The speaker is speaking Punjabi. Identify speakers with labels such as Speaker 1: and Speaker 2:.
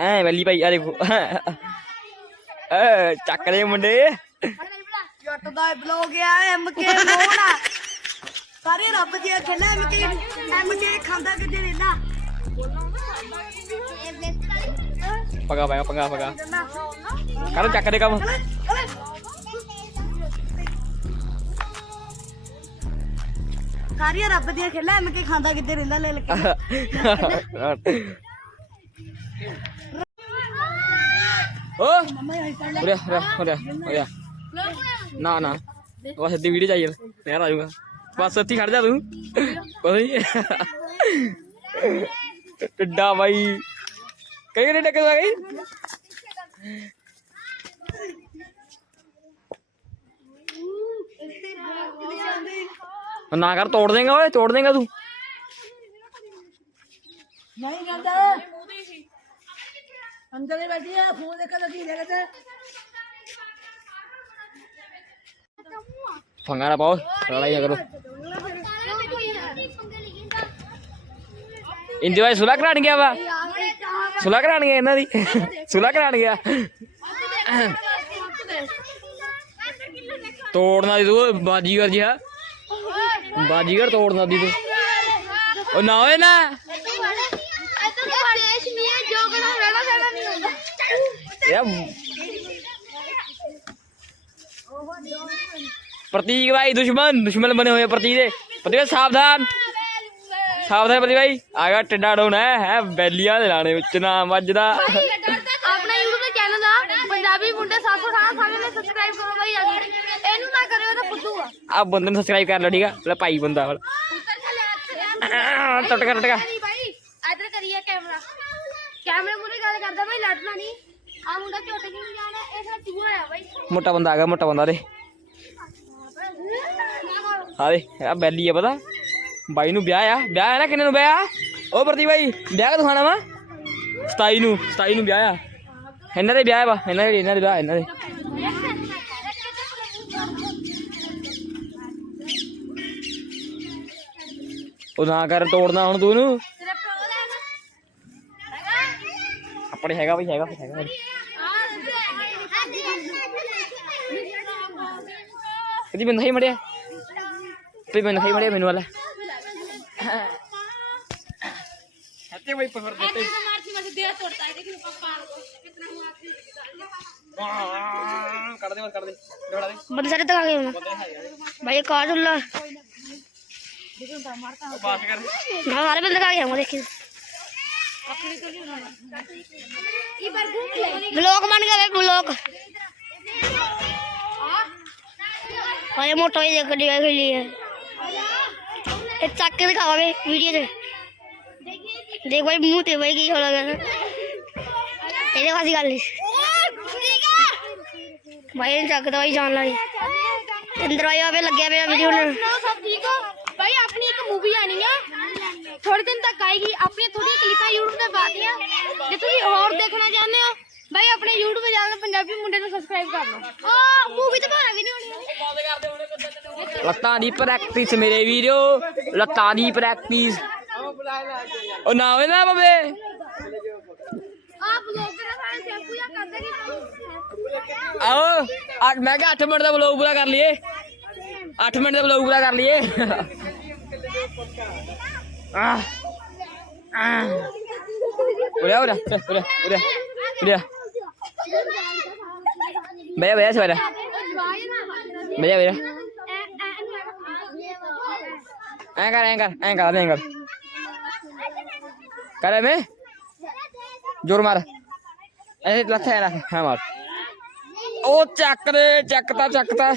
Speaker 1: ਐ ਬੱਲੀ ਭਾਈ ਆ ਦੇਖੋ ਐ ਚੱਕ ਦੇ ਮੁੰਡੇ
Speaker 2: ਜੱਟ ਦਾ ਬਲੌਗ ਆ ਐਮ ਕੇ ਮੋਣਾ ਸਾਰੇ ਰੱਬ ਦੀਆਂ ਖੇਲਾਂ ਐਮ ਕੇ ਐਮ ਕੇ ਖਾਂਦਾ ਕਿਤੇ ਰਹਿੰਦਾ
Speaker 1: ਪਗਾ ਪਗਾ ਪਗਾ ਪਗਾ ਕਰ ਚੱਕ ਦੇ ਕੰਮ
Speaker 2: ਸਾਰੀਆਂ ਰੱਬ ਦੀਆਂ ਖੇਲਾਂ ਐਮ ਕੇ ਖਾਂਦਾ ਕਿਤੇ ਰਹਿੰਦਾ ਲੈ ਲੈ ਕੇ
Speaker 1: ना ना। तो बस अद्धी वीडियो चाहिए। मैं आ बस सत्ती खड़ जा तू। टिड्डा भाई। कहीं नहीं टक्कर गई ना कर, तोड़ देगा तोड़ देगा
Speaker 2: तू। नहीं ਅੰਦਰ ਹੀ ਬੈਠੀ ਆ, ਫੋਨ ਦੇਖ ਕੇ ਲੱਗੀ, ਲੈ
Speaker 1: ਪੰਗਾ ਨਾ ਪਾਓ, ਲੜਾਈ ਨਾ ਕਰੋ। ਇੰਦੇ ਵਾਈ ਸੁਲਾ ਕਰਾਣ ਗਿਆ ਵਾ। ਸੁਲਾ ਕਰਾਣ ਗਿਆ ਇਹਨਾਂ ਦੀ। ਸੁਲਾ ਕਰਾਣ ਗਿਆ। ਤੋੜਨਾ ਦੀ ਤੂੰ, ਬਾਜੀਗਰ ਜਿਹਾ। ਆ ਬਾਜੀਗਰ ਤੋੜਨਾ ਦੀ ਤੂੰ। ਉਹ ਨਾ ਓਏ ਨਾ। ਯਾ ਪ੍ਰਤੀਕ ਭਾਈ ਦੁਸ਼ਮਣ। ਦੁਸ਼ਮਣ ਬਣੇ ਹੋਏ ਪ੍ਰਤੀਕ ਦੇ। ਪ੍ਰਤੀਕ ਸਾਵਧਾਨ। ਸਾਵਧਾਨ ਪ੍ਰਤੀਕ ਭਾਈ ਆ ਗਿਆ ਟਿੱਡਾ ਡੋਣਾ ਹੈ ਹੈ ਬੈਲੀਆਂ ਦੇ ਲਾਣੇ ਵਿੱਚ ਨਾ ਵੱਜਦਾ।
Speaker 3: ਆਪਣਾ YouTube ਚੈਨਲ ਆ। ਪੰਜਾਬੀ ਮੁੰਡੇ 718 ਸਾਰੇ ਨੇ ਸਬਸਕ੍ਰਾਈਬ ਕਰੋ ਗਏ ਇਹਨੂੰ ਨਾ ਕਰਿਓ ਤਾਂ ਫੁੱਦੂ ਆ।
Speaker 1: ਬੰਦੇ ਨੂੰ ਸਬਸਕ੍ਰਾਈਬ ਕਰ ਲਓ ਠੀਕ ਆ? ਲੈ ਭਾਈ ਬੰਦਾ ਵਾਲਾ ਟੁੱਟ ਕਰ ਟੁੱਟ ਕਰ
Speaker 3: ਨਹੀਂ ਬਾਈ ਇਧਰ ਕਰੀਏ ਕੈਮਰਾ ਕੈਮਰੇ ਮੂਰੇ ਗੱਲ ਕਰਦਾ ਬਾਈ ਲੜਨਾ ਨਹੀਂ। ਆ ਮੁੰਡਾ ਝੋਟੇ ਨਹੀਂ ਜਾਣਾ, ਇਹ ਸਾਡਾ ਚੂਹਾ ਆ ਬਾਈ।
Speaker 1: ਮੋਟਾ ਬੰਦਾ ਆ ਗਿਆ, ਮੋਟਾ ਬੰਦਾ ਦੇ। ਆ ਦੇ ਆ ਬੈਲੀ ਆ ਪਤਾ। ਬਾਈ ਨੂੰ ਵਿਆਹ ਆ, ਵਿਆਹ ਹੈ ਨਾ, ਕਿੰਨੇ ਨੂੰ ਵਿਆਹ ਆ? ਉਹ ਪ੍ਰਤੀ ਬਾਈ, ਵਿਆਹ ਕਦੋਂ ਖਾਣਾ ਵਾ? 27 ਨੂੰ 27 ਨੂੰ ਵਿਆਹ ਆ। ਇਹਨਾਂ ਦੇ ਵਿਆਹ ਵਾ, ਇਹਨਾਂ ਦੇ ਇਹਨਾਂ ਦੇ ਵਿਆਹ, ਇਹਨਾਂ ਦੇ। ਉਹ ਨਾ ਕਰ, ਤੋੜਨਾ ਹੁਣ ਤੂੰ ਨੂੰ
Speaker 3: ਤੇਰਾ ਪ੍ਰੋ ਦਾ ਨਾ
Speaker 1: ਆਪਣੇ ਹੈਗਾ ਬਈ ਹੈਗਾ ਹੈਗਾ ਬਈ। ਕਦੀ ਬੰਦਾ ਹੀ ਮੜਿਆ। ਤੇ ਬੰਦਾ ਹੀ ਮੜਿਆ ਮੈਨੂੰ ਵਾਲਾ। ਹੱਤੇ ਬਈ ਪਕੜ ਦਿੱਤੇ। ਕੱਢ ਦੇ ਬਸ ਕੱਢ ਦੇ। ਦੌੜਾ ਦੇ।
Speaker 3: ਬੰਦੇ ਸਾਰੇ ਦਿਖਾ ਕੇ ਹੁਣ ਬਾਈ ਕਾਜ ਹੁੱਲਾ
Speaker 1: ਉਹ ਬਾਸ ਕਰ।
Speaker 3: ਮੈਂ ਸਾਰੇ ਬੰਦੇ ਦਿਖਾ ਕੇ ਆਉਂਗਾ ਦੇਖੀ। ਬਲੌਕ ਬਣ ਗਿਆ ब्लॉक बन गए ब्लॉक। हाँ, अरे मोटा ही देख लिया के लिए चक के दिखावा भाई, वीडियो से। देख भाई, मुँह ते भाई, की हो लगा ये देखो, ऐसी गाली। भाई चक तो भाई, जान लाई। इंद्र भाई, अबे लग
Speaker 4: गया वीडियो ने। सब ठीक हो भाई अपनी एक मूवी आनी है। थोड़े दिन तक आएगी। अपनी थोड़ी क्लिप ਜੇ ਤੁਸੀਂ ਹੋਰ ਦੇਖਣਾ ਚਾਹੁੰਦੇ ਹੋ ਭਾਈ ਆਪਣੇ YouTube ਕੇ ਪੰਜਾਬੀ ਮੁੰਡੇ ਨੂੰ ਸਬਸਕ੍ਰਾਈਬ ਕਰ ਲਓ। ਆ ਮੂਵੀ ਤੇ ਭਾਰਾ ਵੀ ਨਹੀਂ ਹੋਣੀ
Speaker 1: ਲੱਤਾਂ ਦੀ ਪ੍ਰੈਕਟਿਸ ਮੇਰੇ ਵੀਰੋ ਲੱਤਾਂ ਦੀ ਪ੍ਰੈਕਟਿਸ ਉਹ ਨਾ ਹੋਏ ਨਾ ਬਬੇ।
Speaker 4: ਆ ਬਲੌਗਰ ਸਾਰੇ ਸ਼ੈਂਪੂ ਜਾਂ ਕਰਦੇ ਨਹੀਂ?
Speaker 1: ਆਓ ਅੱਜ ਮੈਂ ਕਿਹਾ 8 ਮਿੰਟ ਦਾ ਵਲੋਗ ਪੂਰਾ ਕਰ ਲਈਏ। 8 ਮਿੰਟ ਦਾ ਵਲੋਗ ਪੂਰਾ ਕਰ ਲਈਏ। ਆ ਆ उड़ा उड़ा भैया भैया भैया भैया भैया एंकर एंकर एंकर एंकर करे में ज़ोर मार ऐसे लगता है ना हाँ मार ओ चक्कर चकता चकता